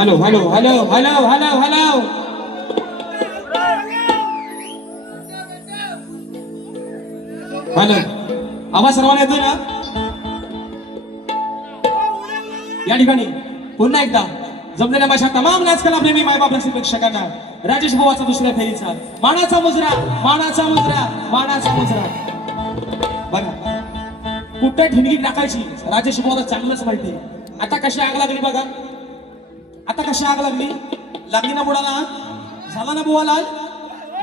Hello hello hello hello hello hello hello, आवाज सर्वांना येतोय ना? या ठिकाणी पुन्हा एकदा जमलेल्या माझ्या तमाम नाचकला प्रेमी मायबाप रसिक प्रेक्षकांना राजेश भावाचा दुसऱ्या फेरीचा मानाचा मुजरा, मानाचा मुजरा, मानाचा मुजरा. बघा कुठे ठिणगी टाकायची राजेश भावाला चांगलंच माहिती. आता कशी आग लागली बघा, आता कशी आग लागली. लागली ना बुडाला, झाला ना बुवा लाल.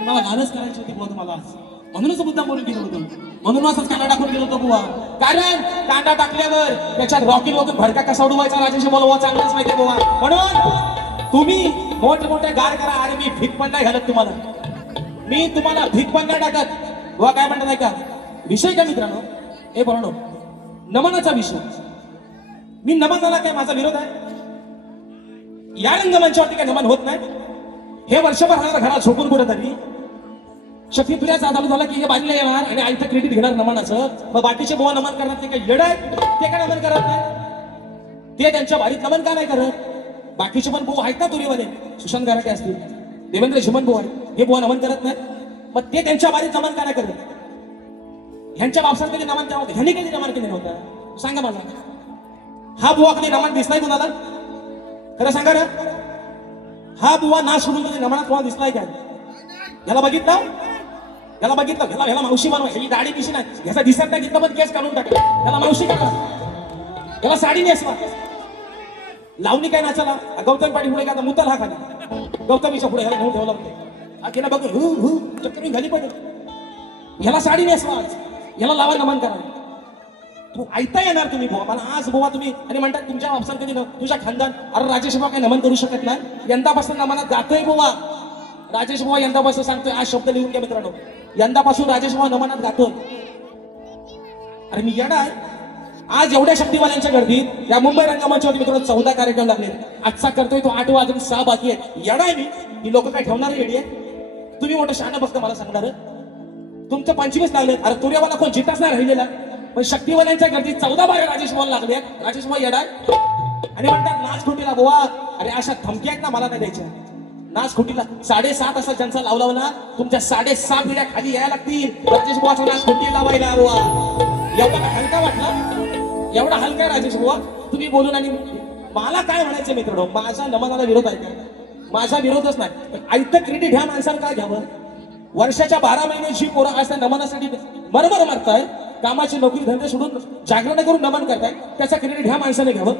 मला घालच करायची होती बुवा तुम्हाला आज, म्हणूनच मुद्दा बोलून गेलो होतो, म्हणून असंच कांदा टाकून गेलो होतो बुवा. कारण कांदा टाकल्यावर त्याच्यात रॉकेल वगैरे भडका कसा उडवायचा राजेश बोलवा चांगलाच माहिती बुवा. म्हणून तुम्ही मोठे मोठे गार करा, आणि मी भीक पण नाही घालत तुम्हाला, मी तुम्हाला भीक पण नाही टाकत बुवा. काय म्हणतात नाही का विषय का मित्रांनो? हे बरोबर नमनाचा विषय. मी नमनाला काय माझा विरोध आहे? या रंगमंचावरती काय नमन होत नाही? हे वर्षभर घरात झोपून पुढे तरी शफी तुला चालू झाला की हे बाजूला येणार आणि आईचं क्रेडिट घेणार नमनाचं. मग बाकीचे बुवा नमन करतात ते काय येड आहेत? ते काय नमन करत नाही? ते त्यांच्या बारीत नमन का नाही करत? बाकीचे पण बुवा आहेत ना तुरीवाले, सुशांत गाराटे असतील, देवेंद्र शिमन बुवा आहेत, हे बुवा नमन करत नाही. मग ते त्यांच्या बारीत नमन का नाही करत? ह्यांच्या बापसात कधी नमन केलं? ह्यांनी कधी नमन केलं नव्हतं? सांगा मला. हा बुवा कधी नमन दिसलाय कुणाला? खरं सांगा ना. हा बुवा ना सोडून कधी नमनात तुम्हाला दिसलाय काय? याला बघितलं, याला बघितलं, ह्याला मावशी बनवा. ही दाढी पिशी नाही, ह्याचा दिसत नाही तिथं पण केस काढून टाकला, त्याला मावशी करा, याला साडी नेसवा. लावणी काय नाचाला? गौतम पाटील पुढे का मुतल हा खाली, गौतमीच्या पुढे ह्याला घेऊन ठेवला होते. हा केला बघून हु हु चक्कर झाली पडे. ह्याला साडी नेसवा, ह्याला लावा नमन करा. तू ऐकता येणार तुम्ही बुवा मला आज बुवा तुम्ही, आणि म्हणतात तुमच्या वापसात कधी तुझ्या खानदान. अरे राजेश बुवा काही नमन करू शकत नाही? यंदापासून नमनात जातोय बुवा. राजेश बुवा यंदापासून सांगतोय, आज शब्द लिहून घ्या मित्रांनो, यंदापासून राजेश बुवा नमनात जातोय. अरे मी येणार आज एवढ्या शक्तिवाल्यांच्या गर्दीत या मुंबई रंगमंचावरती मित्रांनो 14 कार्यक्रम लागले. आजचा करतोय तो 8 वाजून 6 बाकी आहे. येणार मी, ही लोक काय ठेवणार येडी आहे? तुम्ही मोठं शहाणं बघता मला सांगणार. तुमचं 25 लागले. अरे तुर्यावाला कोण जिताच नाही राहिलेला, पण शक्तिवाल्यांच्या गर्दीत 14 राजेश बुवा लागले. राजेश बुवा येणार आणि म्हणतात नाच खोटीला बुवा. अरे अशा धमक्या आहेत ना, मला नाही द्यायच्या. नाच खोटीला 7.5 असा ज्यांचा लावला ना, तुमच्या 6.5 पिढ्या खाली यायला लागतील राजेश बुवाचा नाच खोटी लावायला बुवा. एवढा हलका वाटला, एवढा हलका राजेश बुवा तुम्ही बोलून. आणि मला काय म्हणायचं मित्रांनो, माझा नमनाला विरोध आहे का? माझा विरोधच नाही. आयतं क्रेडिट ह्या माणसाला काय घ्यावं? वर्षाच्या 12 महिन्याची पोरं असत्या नमनासाठी मरमर मारताय, कामाची नोकरी धंदे सोडून जागरण करून नमन करताय, त्याचा क्रेडिट ह्या माणसाने घ्यावं?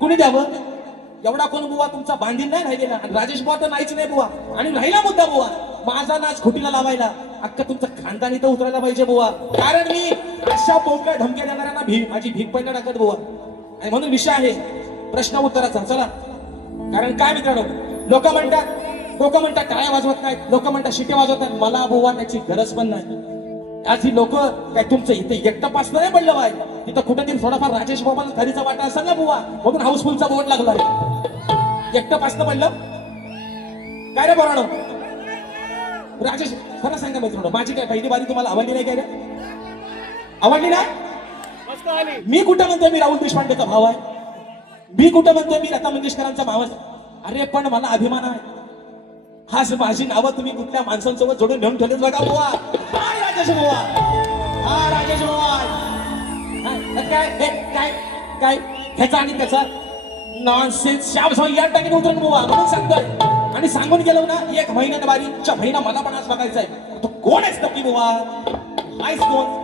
कुणी द्यावं? एवढा कोण बुवा तुमचा बांधील नाही राहिलेला. आणि राजेश बुवा तर नाहीच नाही बुवा. आणि राहिला मुद्दा बुवा माझा नाच खोटीला लावायला, अख्खा तुमचं खानदानी तर उतरायला पाहिजे बुवा. कारण मी अशा पोकळ्या धमक्या देणाऱ्यांना माझी भीक पण नाही टाकत बुवा. आणि म्हणून विषय आहे प्रश्न उत्तराचा. चला, कारण काय मित्रांनो, लोक म्हणतात टाळ्या वाजवत नाहीत, लोक म्हणतात शिटे वाजवत नाहीत. मला बुवा त्याची गरज पण नाही. आज ही लोक काय तुमचं इथे एकटं पासलं नाही पडलं बाय, तिथं कुठेतरी थोडाफार राजेश बाबाला खरीचा वाटा असेल ना बुवा, म्हणून हाऊसफुलचा बोर्ड लागला. एकटं पासलं पडलं काय रे बरोबर? राजेश खरं सांगा मित्रांनो, माझी काय पहिली बारी तुम्हाला आवडली नाही काय रे? आवडली ना? मी कुठं म्हणतोय मी राहुल देशपांडेचा भाव आहे? मी कुठं म्हणतोय मी लता मंगेशकरांचा भाव आहे? अरे पण मला अभिमान आहे. आज माझी नावं तुम्ही कुठल्या माणसांसोबत जोडून घेऊन ठेवलेत बघा बुवा. हाय राजेश बुवा, हा राजेश बुवा. काय काय काय ह्याचा आणि त्याचा नॉनसेन्स श्याम सवय या टाकीने उतरून बुवा म्हणून सांगतोय. आणि सांगून गेलो ना 1 महिन्यात बारीच्या महिना मला पण आज बघायचा आहे. तो कोण आहेस नक्की बुवा? हायस कोण?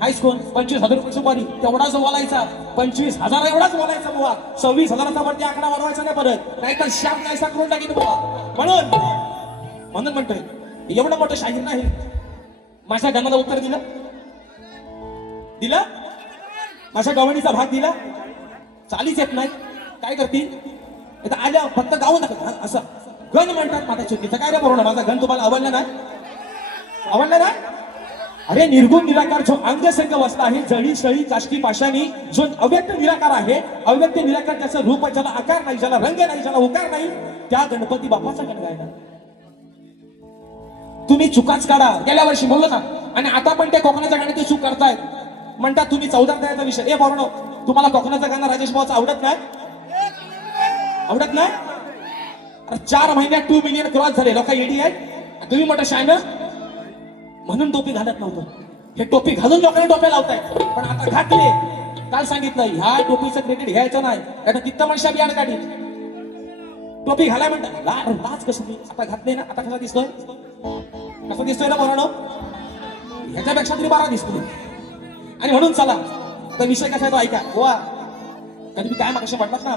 हायस कोण? 25,000 रुपये सुपारी तेवढाच बोलायचा. 25,000 एवढाच बोलायचा बुवा. 26,000चा वरती आकडा वाढवायचा नाही परत, नाहीतर श्याम काय करून टाकीन बुवा. म्हणून म्हणतोय एवढं मोठं शाहीर नाही. माझ्या गाण्याला उत्तर दिलं माझ्या गवणीचा भाग दिला. चालीच येत नाही, काय करतील? आल्या फक्त गाऊन दाखव असं गण म्हणतात. माझ्या चुकीचं काय रे बरोबर? माझा गण तुम्हाला आवडला ना? अरे निर्गुण निराकार जो अंग संग वसला आहे, जळी सळी काष्टी पाशानी, जो अव्यक्त निराकार आहे. अव्यक्त निराकार त्याचं रूप आहे, ज्याला आकार नाही, ज्याला रंग नाही, ज्याला उकार नाही, त्या गणपती बाप्पाचा गण गायला. तुम्ही चुकाच काढा. गेल्या वर्षी बोललो ना, आणि आता पण ते कोकणाच्या गाण्यात चूक करतायत. म्हणतात तुम्ही 14 द्यायचा विषय. बोरणो, तुम्हाला कोकणाचं गाणं राजेश भाऊचं आवडत नाही? अरे 4 महिन्यात 2 मिलियन क्रॉस झाले. लोक एडी आहेत, तुम्ही मोठं शायन म्हणून टोपी घालत नव्हतं. हे टोपी घालून लोकांनी टोप्या लावताय, पण आता घातले. काल सांगितलं ह्या टोपीचं क्रेडिट घ्यायचं नाही, कारण तिथं मनुष्या बियाण काढी. टोपी घालाय म्हणतात लाच कसं आता घातले ना. आता कसा दिसतोय ना बरोबर? ह्याच्यापेक्षा तरी बारा दिसतोय. आणि म्हणून चला आता विषय कसा आहे तो ऐका बुवा. कधी काय मागाशी म्हटलात ना,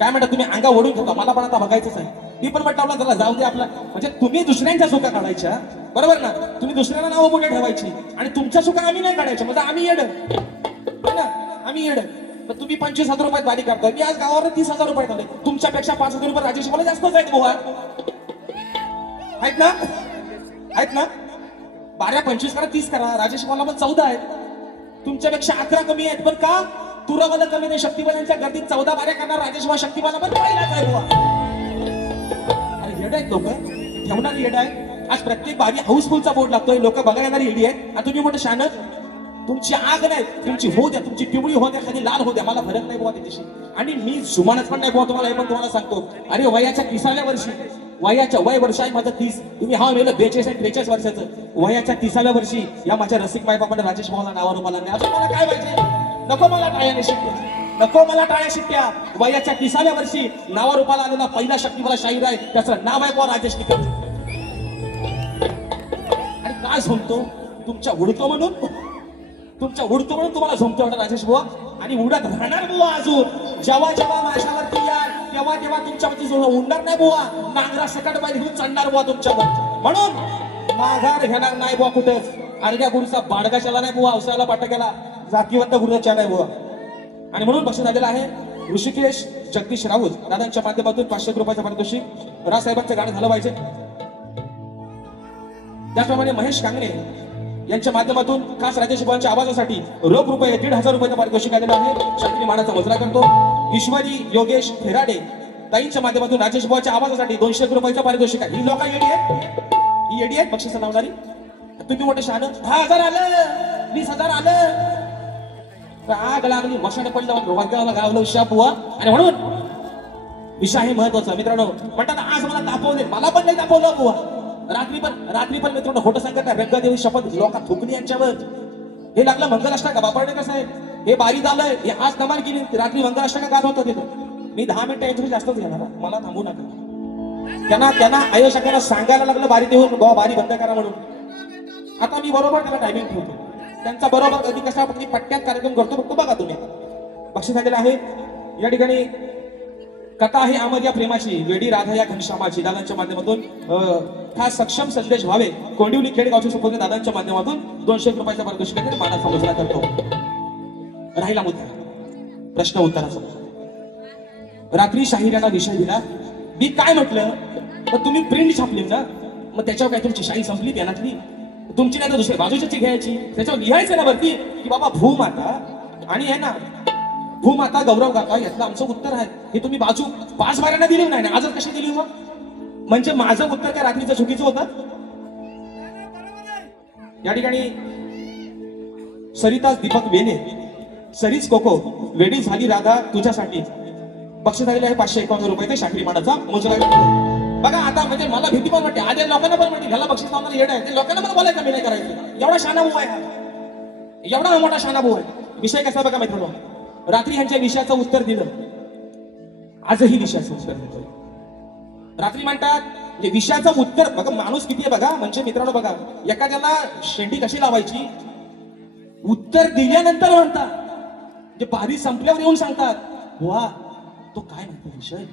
काय म्हणतात तुम्ही अंगा ओढून ठेवता. मला पण आता बघायचंच आहे. मी पण म्हटलं आपला जाऊ दे आपला. म्हणजे तुम्ही दुसऱ्यांच्या चुका काढायच्या, बरोबर ना? तुम्ही दुसऱ्यांना नावं मोठे ठेवायची आणि तुमच्या चुका आम्ही नाही काढायच्या. म्हणजे आम्ही येड ना, आम्ही येड. तर तुम्ही 25,000 रुपयात वारी करताय, मी आज गावावर 30,000 रुपयात आले. तुमच्यापेक्षा 5,000 रुपये राजेश मला जास्तच आहेत बुवा. आहेत ना? 12 25 करा, 30 करा. राजेश मला पण 14 आहेत. तुमच्यापेक्षा 11 कमी आहेत. पण का? तुरावाला कमी नाही. शक्तिवाल्यांच्या गर्दीत 14 बाऱ्या करणार राजेश बा शक्तिवाला पण पहिलाच आहे बुवा. अरे येड आहेत लोक, ठेवणारी येड आहे. आज प्रत्येक बारी हाऊसफुलचा बोर्ड लागतोय, लोक बघायला येणारी येडी आहेत. आणि तुम्ही मोठं शान. तुमची आग नाही, तुमची हो द्या, तुमची पिवळी हो द्या, खाली लाल हो द्या, मला फरक नाही बुवा त्याच्याशी. आणि मी जुमानच पण नाही बुवा तुम्हाला. हे पण तुम्हाला सांगतो, अरे वयाच्या 30व्या वर्षी, वय वर्ष आहे माझं 30. तुम्ही हा मेलं 42 आणि 43 वर्षाचं. वयाच्या 30व्या वर्षी या माझ्या रसिक मायबापाने राजेश भाऊला नावावर मला नाही. असं मला काय पाहिजे? नको मला टाळ्याने शिट्ट्या, नको मला टाळ्या शिट्ट्या. वयाच्या 30व्या वर्षी नावारूपाला आलेला पहिला शक्तिवाला शाहीर आहे, त्याचं नाव आहे बुवा राजेश टिकट. आणि काय झोमतो? तुमच्या उडतो म्हणून तुम्हाला झोमतो वाटत राजेश बुवा. आणि उडत राहणार बुवा अजून. जेव्हा माझ्यावरती याल तेव्हा तुमच्यावरती उडणार नाही बुवा. नांगरा सकट बाहेर घेऊन चढणार बुवा तुमच्यावर. म्हणून माघार घेणार नाही बुवा कुठेच. अर्ध्या गुरुचा बाडगा चला नाही बुवा, अवसायाला पाठ केला जातीवंत गुरुचा नाही बुवा. आणि म्हणून बक्षीस आलेला आहे ऋषिकेश जगदीश राऊत दादांच्या माध्यमातून 500 रुपयाचं पारितोषिक. राजसाहेबांचं गाणं झालं पाहिजे. त्याचप्रमाणे महेश कांगणे यांच्या माध्यमातून खास राजेश भाऊंच्या आवाजासाठी रोख रुपये 1,500 रुपयाचं पारितोषिक आलेलं आहे. शास्त्री मानाचा मुजरा करतो. ईश्वरी योगेश फेराडे ताईंच्या माध्यमातून राजेश भाऊच्या आवाजासाठी 200 रुपयाचं पारितोषिक आहे. ही लोक येडी आहेत, ही येडी आहेत बक्षीस लावणारी. तुम्ही मोठे शहाण 10,000 आलं, 20,000 आलं. आग लागली, मशाने पडलं, वर्गाला गावलं शापुआ. आणि म्हणून विषय आहे महत्वाचा मित्रांनो. म्हणतात आज मला तापवले, मला पण नाही तापवलं बुवा. रात्री पण मित्रांनो खोटं सांगत नाही. रंगादेवी शपथ लोकात थुकली यांच्यावर. हे लागलं मंगलाष्टका बापाडे कसं आहे, हे बारी झालंय, हे आज कमाल केली. रात्री मंगलाष्टका गात होतं तिथं. मी 10 मिनिटं यांच्याशी जास्तच घेणार, मला थांबू नका. त्यांना आयोजकांना सांगायला लागलं बारी देऊन बारी बंद करा म्हणून. आता मी बरोबर त्याला टायमिंग ठेवतो. त्यांचा बरोबर कधी कशा पट्ट्यात कार्यक्रम करतो फक्त बघा तुम्ही. बक्षीस आलेलं आहे या ठिकाणी. कथा आहे अमर या प्रेमाची, वेडी राधा या घनश्यामाची. दादांच्या माध्यमातून खास सक्षम संदेश व्हावे कोंडिवली खेडगावचे सुपुत्र दादांच्या माध्यमातून 200 रुपयाचा पारितोषिक मानाचा मुजरा करतो. राहिला मुद्दा प्रश्न उत्तराचा. रात्री शाहिराला विषय दिला. मी काय म्हटलं, मग तुम्ही प्रिंट छापली ना, मग त्याच्यावर काय तुमची शाही संपली पेनातली? तुमची नाही तर दुसऱ्या बाजूची घ्यायची. त्याच्यावर लिहायचं ना वरती की बाबा भूमाता आणि आहे ना भूमाता गौरव गाथा, यातलं आमचं उत्तर आहे. हे तुम्ही बाजू 5 बाऱ्यांना दिली नाही, आजच कशी दिली मग? म्हणजे माझं उत्तर काय रात्रीचं चुकीचं होतं? या ठिकाणी सरिताज दीपक वेने, सरीच कोको, वेडी झाली राधा तुझ्यासाठी. बक्षीस आलेले आहे 551 रुपये. ते शाकरी मानाचा मुजरा. बघा आता म्हणजे मला भीती पण वाटते, आधी लोकांना पण वाटते ह्याला बक्षीस लावणार येड आहे, ते लोकांना पण बोलायचं मी नाही करायचं. एवढा शाना भाऊ आहे हा, एवढा मोठा शाना भाऊ आहे. विषय कसा बघा मित्रांनो, रात्री ह्यांच्या विषयाचं उत्तर दिलं, आजही विषयाचं उत्तर देतोय. रात्री म्हणतात म्हणजे विषयाचं उत्तर बघा, माणूस किती आहे बघा. म्हणजे मित्रांनो बघा, एखाद्याला शेंडी कशी लावायची उत्तर दिल्यानंतर म्हणतात, जे पारी संपल्यावर येऊन सांगतात वा तो काय म्हणतो विषय.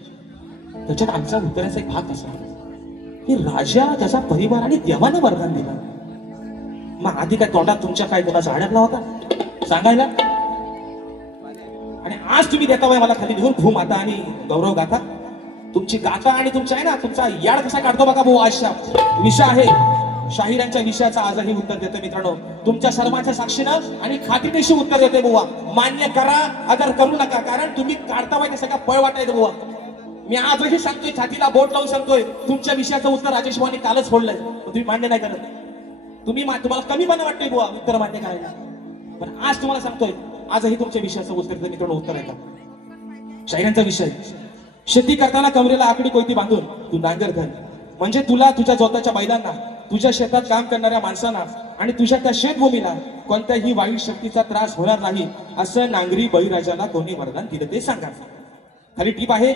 त्याच्यात आमचा उत्तराचा एक भाग असा की राजा त्याचा परिवार आणि देवानं वरदान दिला. मग आधी काय तोंडात तुमच्या काय तुला अडकला होता सांगायला, आणि आज तुम्ही देता वय मला खाली घेऊन भूमाता आणि गौरव गाथा. तुमची गाथा आणि तुमच्या आहे ना तुमचा याड कसा काढतो बघा भाऊ. आजच्या विषय आहे शाहिरांच्या विषयाचा आजही उत्तर देतो मित्रांनो, तुमच्या सर्वांच्या साक्षीनं आणि खात्रीनेशी उत्तर देतोय बुवा. मान्य करा अगर करू नका, कारण तुम्ही काढता वय सगळा पळ वाटायचं बुवा. मी आजही सांगतोय, छातीला बोट लावून सांगतोय, तुमच्या विषयाचं उत्तर राजेश भाऊनी कालच फोडलंय, तुम्ही मान्य नाही करत. तुम्ही तुम्हाला कमीपणा वाटतोय बुवा उत्तर मान्य करायला, पण आज तुम्हाला सांगतोय आजही तुमच्या विषयाचं उत्तर मित्रांनो उत्तर आहे का. शाहिरांचा विषय, शेती करताना कमरेला आकडी कोयती बांधून तू नांगर धर, म्हणजे तुला तुझ्या जोताच्या बैलांना, तुझ्या शेतात काम करणाऱ्या माणसांना आणि तुझ्या त्या शेतभूमीला कोणत्याही वाईट शक्तीचा त्रास होणार नाही, असं नांगरी बळीराजाला कोणी वरदान दिलं ते सांगा. खाली टीप आहे,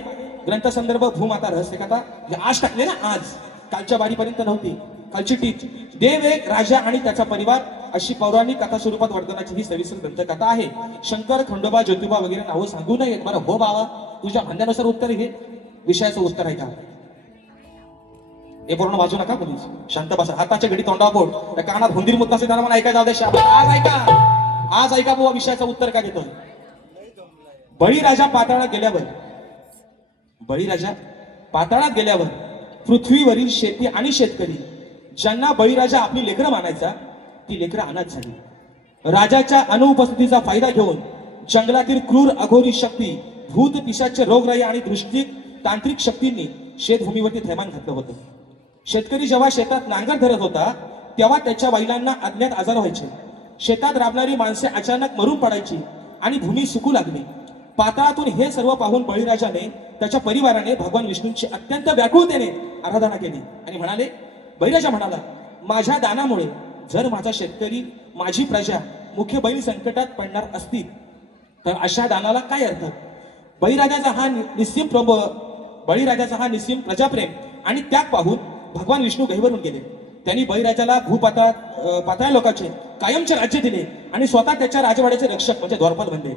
ग्रंथसंदर्भ भूमाता रहस्य कथा, आज टाकले ना, आज कालच्या बारीपर्यंत नव्हती. खालची टीप, देव एक, राजा आणि त्याचा परिवार अशी पौराणिक कथा स्वरूपात वर्णनाची ही सविस्तर ग्रंथकथा आहे. शंकर, खंडोबा, ज्योतिबा वगैरे नावं सांगू नयेत. बरं हो बाबा, तुझ्या म्हणण्यानुसार उत्तर हे विषयाचं उत्तर आहे का. हे पूर्ण वाचू नका कोणीच, शांत बसा, हाताच्या घडी तोंडा बोट, त्या कानात हुंदीर मुद्दा असेल मला ऐका जाऊ दे. आज ऐका, आज ऐका बुवा विषयाचं उत्तर काय देतोय. बळीराजा पाताळात गेल्यावर, बळीराजा पाताळात गेल्यावर पृथ्वीवरील शेती आणि शेतकरी ज्यांना बळीराजा आपली लेकरं मानायचा, ती लेकरं अनाथ झाली. राजाच्या अनुपस्थितीचा फायदा घेऊन जंगलातील क्रूर अघोरी शक्ती, भूत पिशाच्य रोगराई आणि दृष्टिक तांत्रिक शक्तींनी शेतभूमीवरती थैमान घातलं होतं. शेतकरी जेव्हा शेतात नांगर धरत होता तेव्हा त्याच्या बैलांना अज्ञात आजार व्हायचे. शेतात राबणारी माणसे अचानक मरून पडायची आणि भूमी सुकू लागली. पाताळातून हे सर्व पाहून बळीराजाने त्याच्या परिवाराने भगवान विष्णूंची अत्यंत व्याकुळतेने आराधना केली आणि म्हणाले, बळीराजा म्हणाला, माझ्या दानामुळे जर माझा शेतकरी, माझी प्रजा मुख्य बैल संकटात पडणार असतील तर अशा दानाला काय अर्थ. बळीराजाचा हा निस्सीम प्रजाप्रेम आणि त्याग पाहून भगवान विष्णू गहिवरून गेले. त्यांनी बळीराजाला पाताळ लोकांचे कायमचे राज्य दिले आणि स्वतः त्याच्या राजवाड्याचे रक्षक म्हणजे द्वारपाल बनले.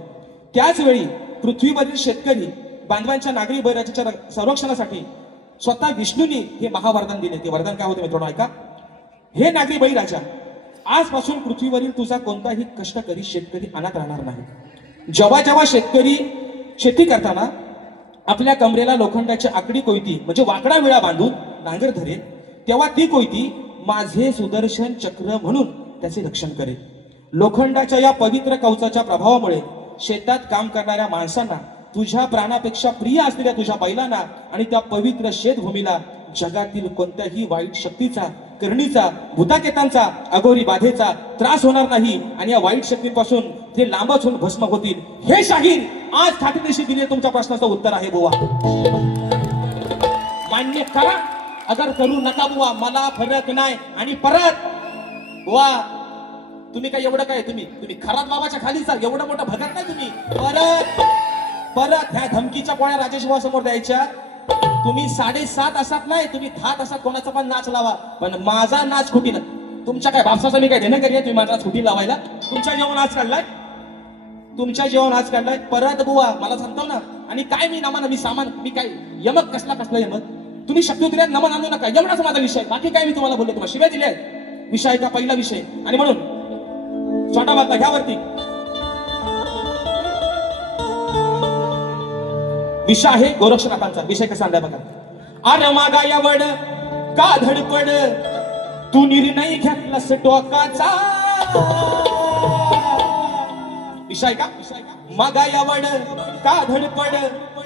त्याच वेळी पृथ्वीवरील शेतकरी बांधवांच्या नागरी बळीराजाच्या संरक्षणासाठी स्वतः विष्णूंनी हे महावरदान दिले. ते वरदान काय होते मित्रांनो ऐका. हे नागरी बळीराजा, आजपासून पृथ्वीवरील तुझा कोणताही कष्टकरी शेतकरी अनाथ राहणार नाही. जेव्हा जेव्हा शेतकरी शेती करताना आपल्या कमरेला लोखंडाची आकडी कोयती म्हणजे वाकडा विळा बांधून नांगर धरेल, तेव्हा ती कोयती माझे सुदर्शन चक्र म्हणून त्याचे रक्षण करेल. लोखंडाच्या या पवित्र कवचाच्या प्रभावामुळे शेतात काम करणाऱ्या माणसांना, तुझ्या प्राणापेक्षा प्रिय असलेल्या तुझ्या बैलांना आणि त्या पवित्र शेतभूमीला जगातील कोणत्याही वाईट शक्तीचा, करणीचा, भूताकेतांचा, अघोरी बाधेचा त्रास होणार नाही आणि या वाईट शक्तीपासून ते लांबच होऊन भस्म होतील. हे शाहीर आज खात्रीशी दिले तुमच्या प्रश्नाचं उत्तर आहे बुवा. मान्य करा अगर करू नका बुवा, मला फरक नाही. आणि परत बुवा तुम्ही काय एवढं काय, तुम्ही खरात बाबाच्या खाली जा, एवढं मोठं भगत नाही तुम्ही. परत ह्या धमकीच्या पोळ्या राजेश भाऊ समोर द्यायच्या. तुम्ही 7.5 तासात नाही, तुम्ही 10 तासात कोणाचा पण नाच लावा, पण माझा नाच खुटी ना. तुमच्या काय बापसाचा मी काय देणं करूया, तुम्ही माझा खुटी लावायला. तुमच्या जेवण आज काढलाय, तुमच्या जेवण आज काढलाय. परत बुवा मला सांगतो ना. आणि काय मी नमन, मी सामान, मी काय यमक कसला यमक. तुम्ही शक्ती उतर्यात नमन आणू नका, एवढाच माझा विषय. बाकी काय मी तुम्हाला बोललो, तुम्हाला शिव्या दिल्या विषय का पहिला विषय. आणि म्हणून छोटा बातला घ्यावरती विषय आहे गोरक्षनाथांचा. विषय कसा आणलाय बघा. अरे मागा या वड का धडपड, तू निर्णय घेतलास टोकाचा. विषय का मागा या वड का धडपड,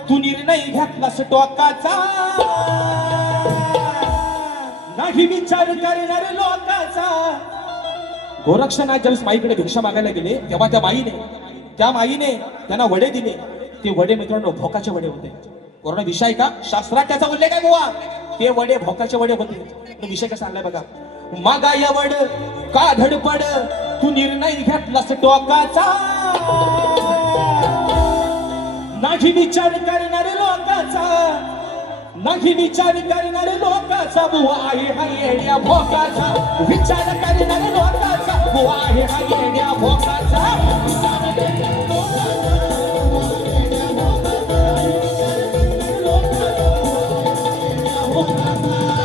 तू निर्णय घेतलास टोकाचा. नाही विचार करणार लोकाचा. गोरक्षनाथ ज्यावेळेस माईकडे भिक्षा मागायला गेले तेव्हा त्या माईने त्यांना वडे दिले. ते वडे मित्रांनो भोकाचे वडे होते. कोरोना विषय का शास्त्रात त्याचा उल्लेख आहे बुवा. ते वडे भोकाचे वडे होते. पण विषय कसा आणलाय बघा. मागा एवढ का धडपड तू निर्णय घेतलास टोकाचा, नाही विचार करणारे लोकाचा, नाही विचार करणारे लोकाचा बुवा आहे हा येड्या भोकाचा, विचार करणारे लोकाचा बुवा आहे हा येड्या भोकाचा.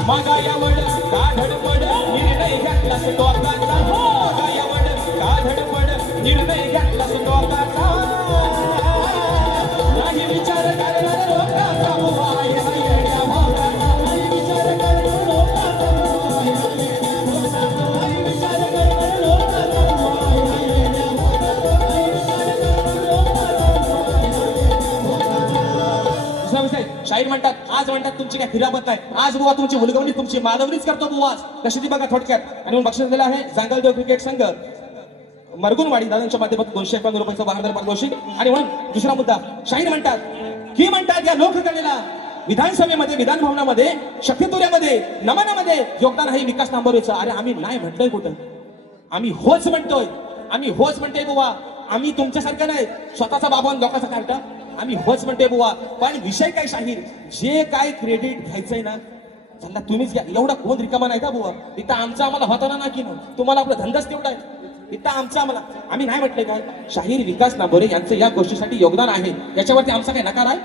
मागा यावड का धडपड निर्णय घेतलास टोकाचा, मागा यावड का धडपड निर्णय घेतलास टोकाचा, नाही विचार करणारे लोकाचा बुवा आहे हा येड्या भोकाचा, नाही विचार करणारे लोकाचा बुवा आहे हा येड्या भोकाचा, नाही विचार करणारे लोकाचा बुवा आहे हा येड्या भोकाचा, नाही विचार करणारे लोकाचा बुवा आहे हा येड्या भोकाचा. दुसरा विषय शाहीर म्हणतात, आज म्हणतात तुमची काय फिरापत नाही, आज बुवा तुमची उलगवणी तुमची मालवणीच करतो बुवा. कशी ती बघा थोडक्यात. आणि मग बक्षीस दिलं आहे जांगलदेव क्रिकेट संघ मरगुनवाडी दादांच्या माध्यमातून 251 रुपयाचं बहादर पारितोषिक. आणि म्हणून दुसरा मुद्दा शाहीर म्हणतात की म्हणतात या लोककलेला विधानसभेमध्ये, विधान भवनामध्ये, शक्तितुऱ्यामध्ये, नमनामध्ये योगदान आहे विकास नांबरेचं. अरे आम्ही नाही म्हटलंय कुठं, आम्ही होच म्हणतोय, आम्ही होच म्हणतोय बुवा. आम्ही तुमच्यासारखं नाही स्वतःचा बाबा लोकांचा कार्टा, आम्ही होच म्हणतोय बुवा. पण विषय काय शाहीर, जे काय क्रेडिट घ्यायचंय ना त्यांना तुम्हीच घ्या. एवढा कोण रिकामा नाही का बुवा. इथं आमचा आम्हाला होताना ना की तुम्हाला आपला धंदाच तेवढा आहे. इथं आमचा आम्हाला, आम्ही नाही म्हटलंय काय. शाहीर विकास नांबरे यांचं या गोष्टीसाठी योगदान आहे, याच्यावरती आमचा काही नकार आहे,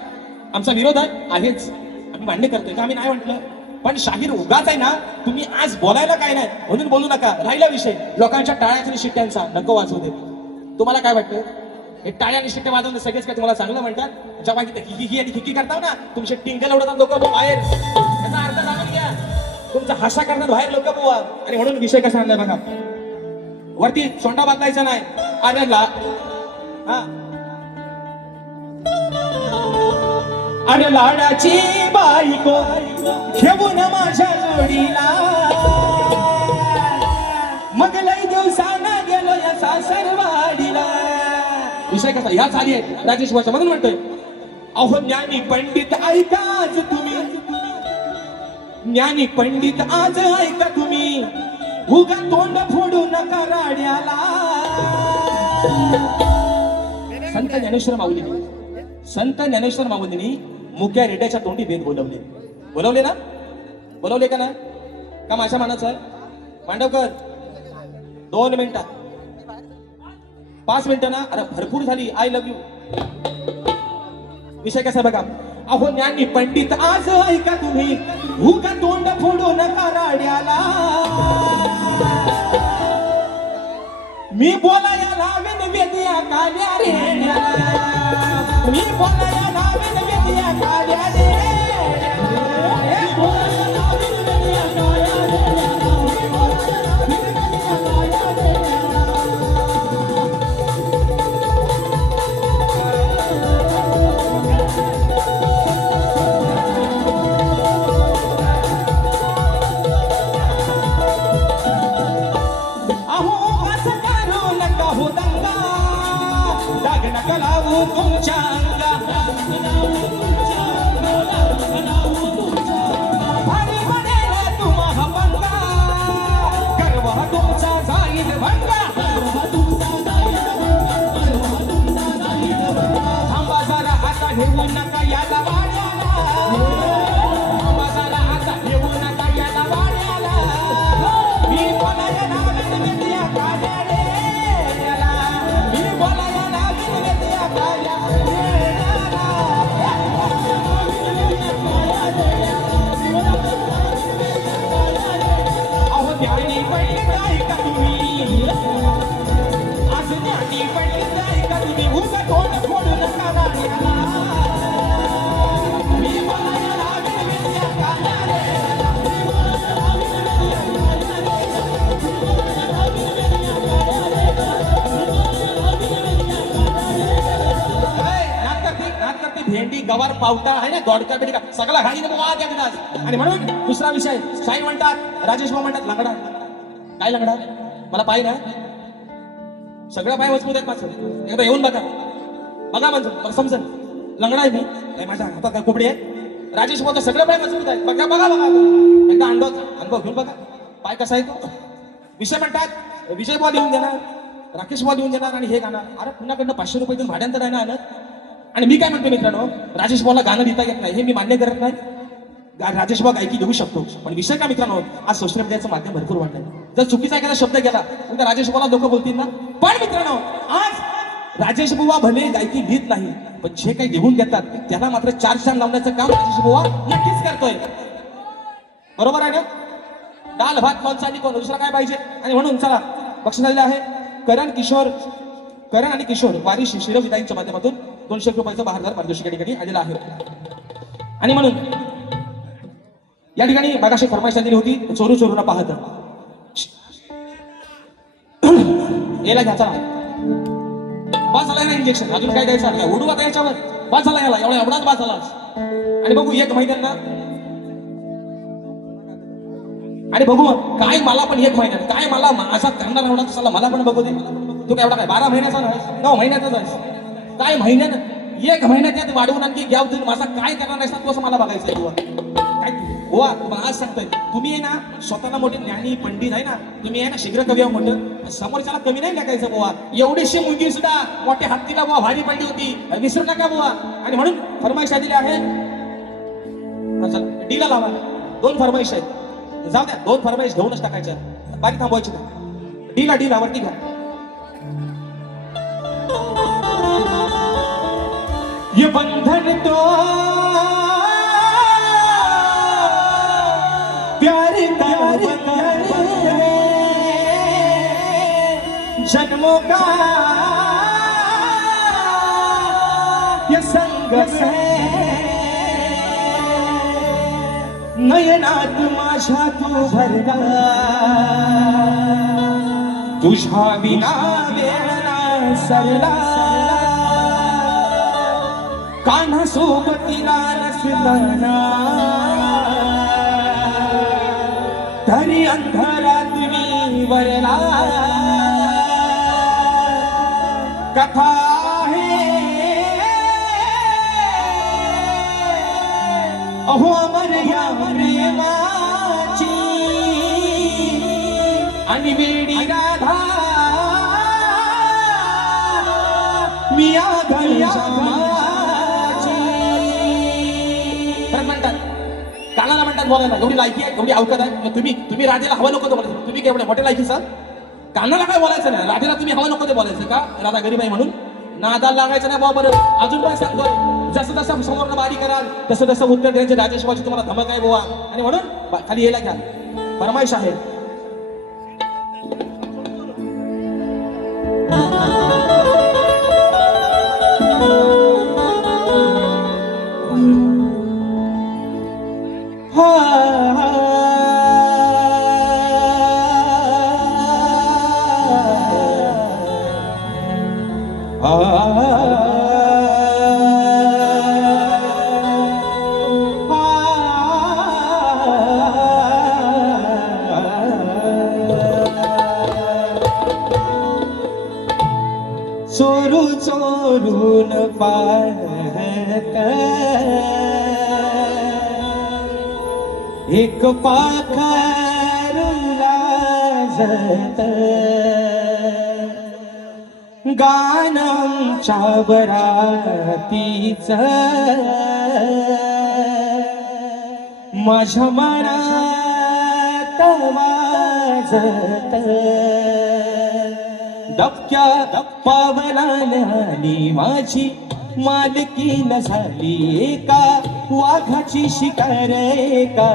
आमचा विरोध आहेच, आम्ही मान्य करतोय का आम्ही नाही म्हटलं. पण शाहीर उगाच आहे ना, तुम्ही आज बोलायला काय नाही म्हणून बोलू नका. राहिला विषय लोकांच्या टाळ्याचा आणि शिट्ट्यांचा, नको वाचू दे. तुम्हाला काय वाटतं, हे टाळ्या आणि शिट्ट्या वाजवून सगळेच काय तुम्हाला चांगलं म्हणतात? जेव्हा ही आणि खिकी करताव ना, तुमचे टिंगल उडवतात लोक बाहेर, याचा अर्थ जाणून घ्या. तुमचा हसा करतात बाहेर लोक बुवा. आणि म्हणून विषय कसा आणलाय बघा. वरती सोंडा बांधायचा नाही. अरे ला हा अरे लाडाची बायको घेऊन माझ्या जोडीला, मग लई दिवसाना गेलो या सासरवाडीला. विषय कसा ह्या चाली आहे राजेश भाषा म्हणून म्हणतोय, अहो ज्ञानी पंडित ऐका आज तुम्ही, ज्ञानी पंडित आज ऐका तुम्ही, उगा तोंड फोडू नका राड्याला. संत ज्ञानेश्वर माऊलीने, संत ज्ञानेश्वर माऊलींनी मुक्या रेड्याच्या तोंडी वेद बोलवले. बोलवले ना, बोलवले का ना, का माझ्या मनाचं आहे. मांडवकर 2 मिनिटं 5 मिनिटं ना, अरे भरपूर झाली. I love you. विषय कसा बघा. अहो ज्ञानी पंडित आज ऐका तुम्ही, उगा तोंड फोडू नका राड्याला. मी बोलाया लावेन वेदिया काल्या रेड्याला, मी बोलाया लावेन वेदिया काल्या रेड्याला, बोलाया लावेन वेदिया काल्या रेड्याला, बोलाया लावेन वेदिया काल्या रेड्याला. तुमच्या अंगा भारी बनेल तुम्हा पंगा, गर्व तुमचा जाईल भंगा. थांबा जरा आता घेऊ नका याला वाड्याला, थांबा जरा आता घेऊ नका याला वाड्याला. मी बोलाया लावेन वेदिया काल्या रेड्याला, मी बोलाया लावेन वेदिया काल्या रेड्याला. अहो ज्ञानी पंडित ऐका तुम्ही, आज ज्ञानी पंडित ऐका तुम्ही, उगा तोंड फोडू नका राड्याला. मी बोलाया लावेन वेदिया काल्या रेड्याला, मी बोलाया लावेन वेदिया काल्या रेड्याला, मी बोलाया लावेन वेदिया काल्या रेड्याला, मी बोलाया लावेन वेदिया काल्या रेड्याला. नात करते भेंडी गवार पावटा आहे ना, दोडका बिडका सगळा घालीने वाद एकदाच. आणि म्हणून दुसरा विषय साई म्हणतात, राजेश भाऊ म्हणतात लंगडा. काय लंगडा, मला पाय ना सगळं पाय मजबूत आहेत माझं. एकदा येऊन बघा, बघा म्हणजे मला समजन लंगडा आहे मी. काय माझ्या हातात काय कोपडी आहे, राजेश भाऊ सगळं बाय मजबूत आहे. बघा बघा बघा एकदा अनुभव घेऊन बघा पाय कसा आहे तो. विषय म्हणतात विजय भाऊ लिहून देणार, राकेश भाऊ लिहून देणार आणि हे गाणार. अरे पुन्हाकडनं 500 रुपये देऊन भाड्यांतर आहे ना आणत. आणि मी काय म्हणतो मित्रांनो, राजेश भाऊला गाणं लिहिता येत नाही हे मी मान्य करत नाही. राजेश भाऊ गायकी घेऊ शकतो, पण विषय काय मित्रांनो, आज सोशल मीडियाचं माध्यम भरपूर वाढलंय. जर चुकीचा एखादा शब्द गेला तर त्या राजेश भाऊला लोक बोलतील ना. पण मित्रांनो आज राजेश बुवा भले गायकी लिहित नाही, पण जे काही लिहून देतात त्याला मात्र 4 चांद लावण्याचं काम राजेश बुवा नक्कीच करतोय. बरोबर आहे ना. दाल भात कोणचा आणि कोण दुसरा काय पाहिजे. आणि म्हणून चला बक्षीस आलेलं आहे करण आणि किशोर वारी शिशिर विदाईंच्या माध्यमातून 200 रुपयाचं बहारदार पारितोषिक या ठिकाणी आलेलं आहे. आणि म्हणून या ठिकाणी मागाशी फरमाईश दिली होती चोरू चोरूला पाहत याला घ्यायचा बाज झालाय ना इंजेक्शन. अजून काय द्यायचं उडू आता याच्यावर. बाज झाला याला एवढाच बाज झाला. आणि बघू 1 महिन्यांना आणि बघू काय मला पण 1 महिन्यात काय मला माझा करणार एवढा तसाला मला पण बघू दे. तू काय एवढा काय 12 महिन्याचा नाही 9 महिन्याचाच आहेस. काय महिन्यानं 1 महिन्यात यात वाढवून आणखी घ्याव तुम्ही माझा काय करणार नाही तू असं मला बघायचं आहे. काय गोवा तुम्हाला आज सांगतोय तुम्ही आहे ना स्वतःला मोठे ज्ञानी पंडित आहे ना, तुम्ही आहे ना शीघ्र कवी आहो मोठं, समोरच्याला कमी नाही लेखायचं बुवा. एवढीशी मुलगी सुद्धा मोठ्या हत्तीला बुवा भारी पडली होती, विसरू नका बुवा. आणि म्हणून फरमाईश दिली आहे डीला लावा. 2 फरमाईश आहेत, जाऊ द्या 2 फरमाईश घेऊनच टाकायच्या, बाकी थांबवायची डीला वरती घ्या. ये बंधन तो प्यार जन्मों का ये संगम है. नयनात माझ्या तू भरला, तुझ्या विना वेळा सरला. कान्हा सोबतीला नसताना तरी अंधारात मी वरला. कथा आहे अहो अमर या प्रेमाची आणि वेडी राधा मी म्हणतात कानाला म्हणतात बोलायला एवढी लायकी आहे एवढी अवकात आहे. तुम्ही राजाला हवं नको ते बोलायचं. तुम्ही काय एवढे मोठे लायकी सर कानाला काय बोलायचं नाही. राजाला तुम्ही हवं नको ते बोलायचं का राधा गरीब आहे म्हणून नादाला लागायचं नाही बाबा. बरं अजून पण सांगतो जसं जसं समोरनं बारी कराल तसं तसं उत्तर द्यायचे. राजेश बाबाची तुम्हाला धमक आहे बुवा. आणि म्हणून खाली यायला घ्या फरमाईश आहे. चोरू चोरून पाहत एक पाखर लाजत गाण्याच्या बरातीच माझ्या मनात वाजत. दबक्या पावलाने माझी मालकीन झाली एका वाघाची शिकार एका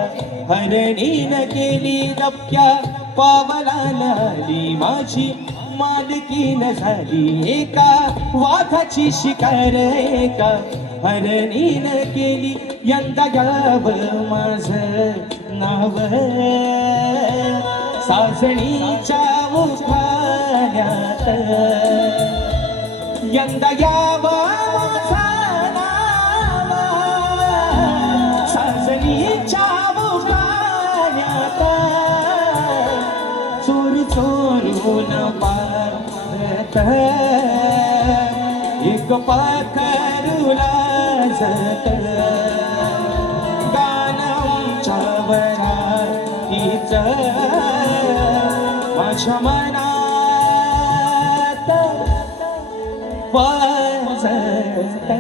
हरणीन केली. दबक्या पावलाने माझी मालकीन झाली एका वाघाची शिकार एका हरणीन केली. यंदा गावं माझं नाव सासणीच्या मुखाण्यात. यंदा यावं माझं नाव सासणीच्या मुखाण्यात. चोर चोरून पाहत एक पाखरू लाजत हीच माझ्या मनात वाजत.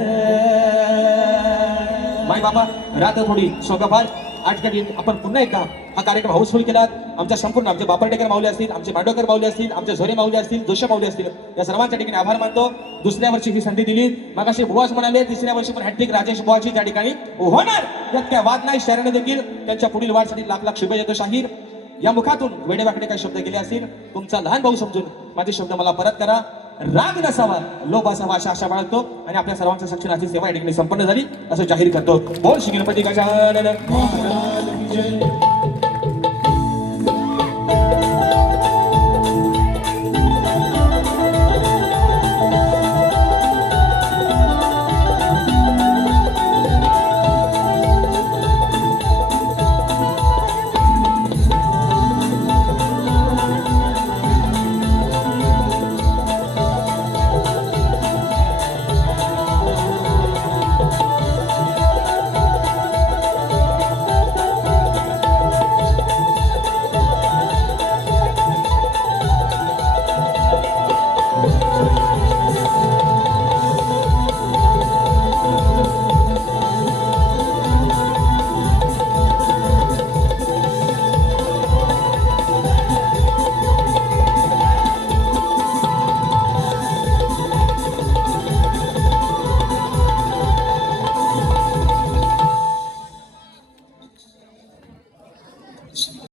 माय बाबा रात्र थोडी सोगाबाद आठकडे आपण पुन्हा एकदा हा कार्यक्रम हाऊसफुल केला. आमच्या संपूर्ण आमचे बापर्डेकर माऊली असतील, आमचे मांडवकर माऊली असतील, आमचे झोरे माऊली असतील, जोशी माऊली असतील, या सर्वांच्या ठिकाणी आभार मानतो. दुसऱ्या वर्षी ही संधी दिली. मगाशी बुवाच म्हणाले तिसऱ्या वर्षी पण हॅट्रिक राजेश बुवाची त्या ठिकाणी होणार, यात काय वाद नाही. शहराने देखील त्यांच्या पुढील वाढसाठी लाख लाख शुभेच्छा देतो. शाहीर या मुखातून वेडेवाकडे काही शब्द गेले असतील, तुमचा लहान भाऊ समजून माझे शब्द मला परत करा. राग नसावा, लोभ असावा अशा आशा बाळगतो आणि आपल्या सर्वांच्या सक्षम सेवा या ठिकाणी संपन्न झाली असं जाहीर करतो. बोल श्री गणपती गजानन महाराज की जय.